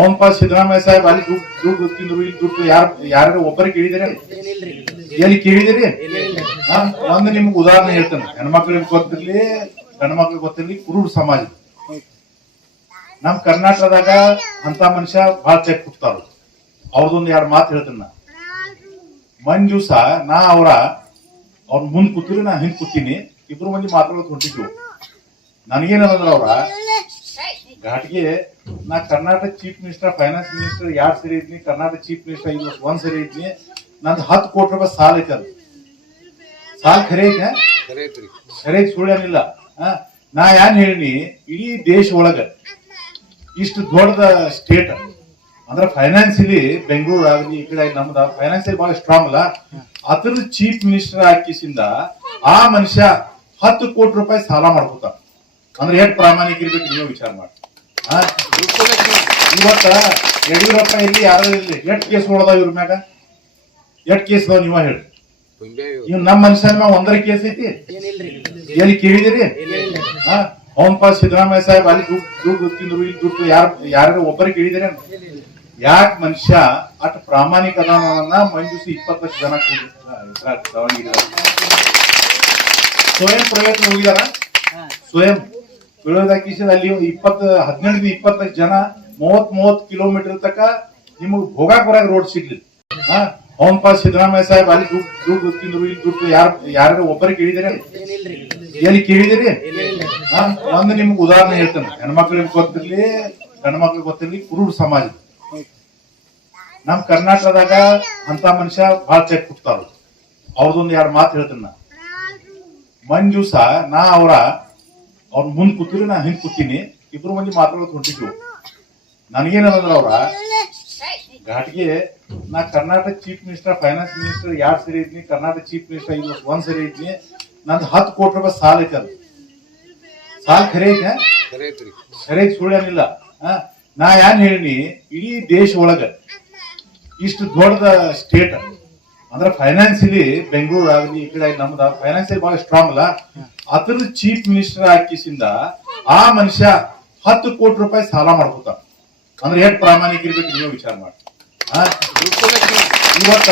ಅವನ್ ಪಾಸ್ ಸಿದ್ದರಾಮಯ್ಯ ಸಾಹೇಬ್ ಅಲ್ಲಿ ದುಡ್ಡು ತಿಂದ್ರು ಇಲ್ಲಿ ದುಡ್ಡು ಯಾರು ಒಬ್ಬರಿಗೆ ಕೇಳಿದಿರಿ ಎಲ್ಲಿ ಕೇಳಿದಿರಿ? ಒಂದು ನಿಮ್ಗೆ ಉದಾಹರಣೆ ಹೇಳ್ತೇನೆ, ಹೆಣ್ಮಕ್ಳಿಗೆ ಗೊತ್ತಿರ್ಲಿ ಗಂಡು ಮಕ್ಳಿಗೆ ಗೊತ್ತಿರ್ಲಿ. ಕುರುಡ್ ಸಮಾಜ ನಮ್ ಕರ್ನಾಟಕದಾಗ ಅಂತ ಮನುಷ್ಯ ಬಹಳ ಚೆಕ್ ಕೊಡ್ತಾರ. ಅವ್ರದೊಂದು ಎರಡು ಮಾತು ಹೇಳ್ತೇನೆ ನಾ. ಮಂಜೂಸ ನಾ ಅವ್ರ ಮುಂದ್ ಕೂತಿರಿ, ನಾ ಹಿಂದ್ ಕೂತೀನಿ, ಇಬ್ರು ಮಂದಿ ಮಾತಾಡೋದು ಹೊಂಟಿದ್ವು. ನನಗೇನಂದ್ರ ಅವ್ರ ಘಾಟ್ಗೆ ನಾ Karnataka chief minister finance minister 2 ಸರಿ ಇದ್ನಿ, ಕರ್ನಾಟಕ ಚೀಫ್ ಮಿನಿಸ್ಟರ್ 1 ಸರಿ ಇದ್ನಿ. ನಂದು 10 ಕೋಟಿ ರೂಪಾಯಿ ಸಾಲ ಐತೆ. ಅದು ಸಾಲ ಖರೆ ಐತೆ, ಖರೆ ಸುಳ್ಳೇನಿಲ್ಲ. ನಾ ಏನ್ ಹೇಳಿನಿ, ಇಡೀ ದೇಶ ಒಳಗ ಇಷ್ಟು ದೊಡ್ಡದ ಸ್ಟೇಟ್ ಅಂದ್ರೆ ಫೈನಾನ್ಸಿಯಲಿ ಬೆಂಗಳೂರು ಆಗಲಿ ಈ ಕಡೆ ನಮ್ದ ಫೈನಾನ್ಸಿಯಲಿ ಬಹಳ ಸ್ಟ್ರಾಂಗ್ ಅಲ್ಲ. ಅದ್ರದ್ದು ಚೀಫ್ ಮಿನಿಸ್ಟರ್ ಹಾಕಿಸಿಂದ ಆ ಮನುಷ್ಯ 10 ಕೋಟಿ ರೂಪಾಯಿ ಸಾಲ ಮಾಡ್ಕೊತಾರ. ಅಂದ್ರೆ ಎಷ್ಟು ಪ್ರಾಮಾಣಿಕ ಇರ್ಬೇಕು ನೀವು ವಿಚಾರ ಮಾಡಿ. ಇವತ್ತ ಯಡಿಯೂರಪ್ಪ ಇಲ್ಲಿ ಯಾರು ಇರ್ಲಿ, ಎಷ್ಟು ಕೇಸ್ ಹೊಡೆದಾವ ಇವ್ರ ಮ್ಯಾಗ? ಎಷ್ಟು ಕೇಸ್ ಅದಾವ ನೀವ ಹೇಳಿ? ಇವ್ ನಮ್ಮ ಮನುಷ್ಯನ ಮ್ಯಾಗ 1 ಕೇಸ್ ಐತಿ, ಎಲ್ಲಿ ಕೇಳಿದಿರಿ? ಅವನ್ ಪಾಸ್ ಸಿದ್ದರಾಮಯ್ಯ ಸಾಹೇಬ್ ಅಲ್ಲಿ ದುಡ್ಡು ತಿಂದ್ರು ಇಲ್ಲಿ ದುಡ್ಡು ಯಾರು ಒಬ್ಬರಿಗೆ ಕೇಳಿದಿರಿ? ಯಾಕೆ ಮನುಷ್ಯ ಅಟ್ ಪ್ರಾಮಾಣಿಕ ಅದಾನ? ಮಂಜೂಸಿ 20 ಲಕ್ಷ ಜನ ಸ್ವಯಂ ಪ್ರಯತ್ನ ಹೋಗಿದಾರ. ಸ್ವಯಂ ಬೀಳೋದಾಕಿಸಿದ ಅಲ್ಲಿ 18-20 ಲಕ್ಷ ಜನ 30 ಕಿಲೋಮೀಟರ್ ತಕ ನಿಮಗ್ ಹೋಗಾಕ್ ಬರಾಗ ರೋಡ್ ಸಿಗ್ಲಿ. ಅವನ್ ಪಾಸ್ ಸಿದ್ದರಾಮಯ್ಯ ಸಾಹೇಬ್ ಅಲ್ಲಿ ದುಡ್ಡು ತಿಂದ್ರು ಇಲ್ಲಿ ದುಡ್ಡು ಯಾರು ಒಬ್ಬರಿಗೆ ಕೇಳಿದಿರಿ? ಎಲ್ಲಿ ಕೇಳಿದಿರಿ? ಒಂದು ನಿಮ್ಗೆ ಉದಾಹರಣೆ ಹೇಳ್ತೇನೆ, ಹೆಣ್ಮಕ್ಳಿಗೆ ಗೊತ್ತಿರ್ಲಿ ಗಂಡು ಮಕ್ಳಿಗೆ ಗೊತ್ತಿರ್ಲಿ. ಕುರುಡ್ ಸಮಾಜ ನಮ್ ಕರ್ನಾಟಕದಾಗ ಅಂತ ಮನುಷ್ಯ ಬಹಳ ಚೆಕ್ ಕೊಡ್ತಾರ. ಅವ್ರದೊಂದು ಎರಡು ಮಾತು ಹೇಳ್ತೇನೆ ನಾ. ಮಂಜೂಸ ನಾ ಅವ್ರ ಮುಂದ್ ಕೂತಿರಿ, ನಾ ಹಿಂದ್ ಕೂತೀನಿ, ಇಬ್ರು ಮಂದಿ ಮಾತಾಡೋದು ಹೊಂಟಿದ್ವು. ನನಗೇನಂದ್ರ ಅವ್ರ ಘಾಟ್ಗೆ ನಾ Karnataka chief minister finance minister 2 ಸರಿ ಇದ್ನಿ, ಕರ್ನಾಟಕ ಚೀಫ್ ಮಿನಿಸ್ಟರ್ 1 ಸರಿ ಇದ್ನಿ. ನಂದು 10 ಕೋಟಿ ರೂಪಾಯಿ ಸಾಲ ಐತೆ. ಅದು ಸಾಲ ಖರೆ ಐತೆ, ಖರೆ ಸುಳ್ಳೇನಿಲ್ಲ. ನಾ ಏನ್ ಹೇಳಿನಿ, ಇಡೀ ದೇಶ ಒಳಗ ಇಷ್ಟು ದೊಡ್ಡದ ಸ್ಟೇಟ್ ಅಂದ್ರೆ ಫೈನಾನ್ಸಿಯಲಿ ಬೆಂಗಳೂರು ಆಗಲಿ ಈ ಕಡೆ ನಮ್ದ ಫೈನಾನ್ಸಿಯಲಿ ಬಹಳ ಸ್ಟ್ರಾಂಗ್ ಅಲ್ಲ. ಅದ್ರದ್ದು ಚೀಫ್ ಮಿನಿಸ್ಟರ್ ಹಾಕಿಸಿಂದ ಆ ಮನುಷ್ಯ 10 ಕೋಟಿ ರೂಪಾಯಿ ಸಾಲ ಮಾಡ್ಕೊತಾರ. ಅಂದ್ರೆ ಎಷ್ಟು ಪ್ರಾಮಾಣಿಕ ಇರ್ಬೇಕು ನೀವು ವಿಚಾರ ಮಾಡಿ. ಇವತ್ತ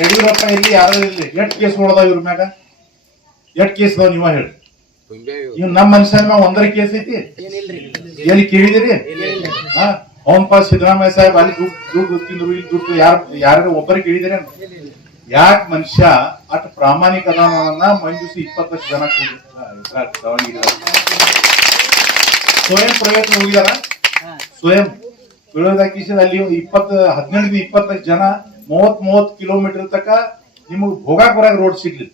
ಯಡಿಯೂರಪ್ಪ ಇಲ್ಲಿ ಯಾರು ಇರ್ಲಿ, ಎಷ್ಟು ಕೇಸ್ ಹೊಡೆದಾವ ಇವ್ರ ಮ್ಯಾಗ? ಎಷ್ಟು ಕೇಸ್ ಅದಾವ ನೀವ ಹೇಳಿ? ಇವ್ ನಮ್ಮ ಮನುಷ್ಯನ ಮ್ಯಾಗ 1 ಕೇಸ್ ಐತಿ, ಎಲ್ಲಿ ಕೇಳಿದಿರಿ? ಅವನ್ ಪಾಸ್ ಸಿದ್ದರಾಮಯ್ಯ ಸಾಹೇಬ್ ಅಲ್ಲಿ ದುಡ್ಡು ತಿಂದ್ರು ಇಲ್ಲಿ ದುಡ್ಡು ಯಾರು ಒಬ್ಬರಿಗೆ ಕೇಳಿದಿರಿ? ಯಾಕೆ ಮನುಷ್ಯ ಅಟ್ ಪ್ರಾಮಾಣಿಕ ಅದಾನ? ಮಂಜೂಸಿ 20 ಲಕ್ಷ ಜನ ಸ್ವಯಂ ಪ್ರಯತ್ನ ಹೋಗಿದಾರ. ಸ್ವಯಂ ಬೀಳೋದಾಕಿಸಿದ ಅಲ್ಲಿ 18-20 ಲಕ್ಷ ಜನ 30 ಕಿಲೋಮೀಟರ್ ತಕ ನಿಮಗ್ ಹೋಗಾಕ್ ಬರಾಗ ರೋಡ್ ಸಿಗ್ಲಿ.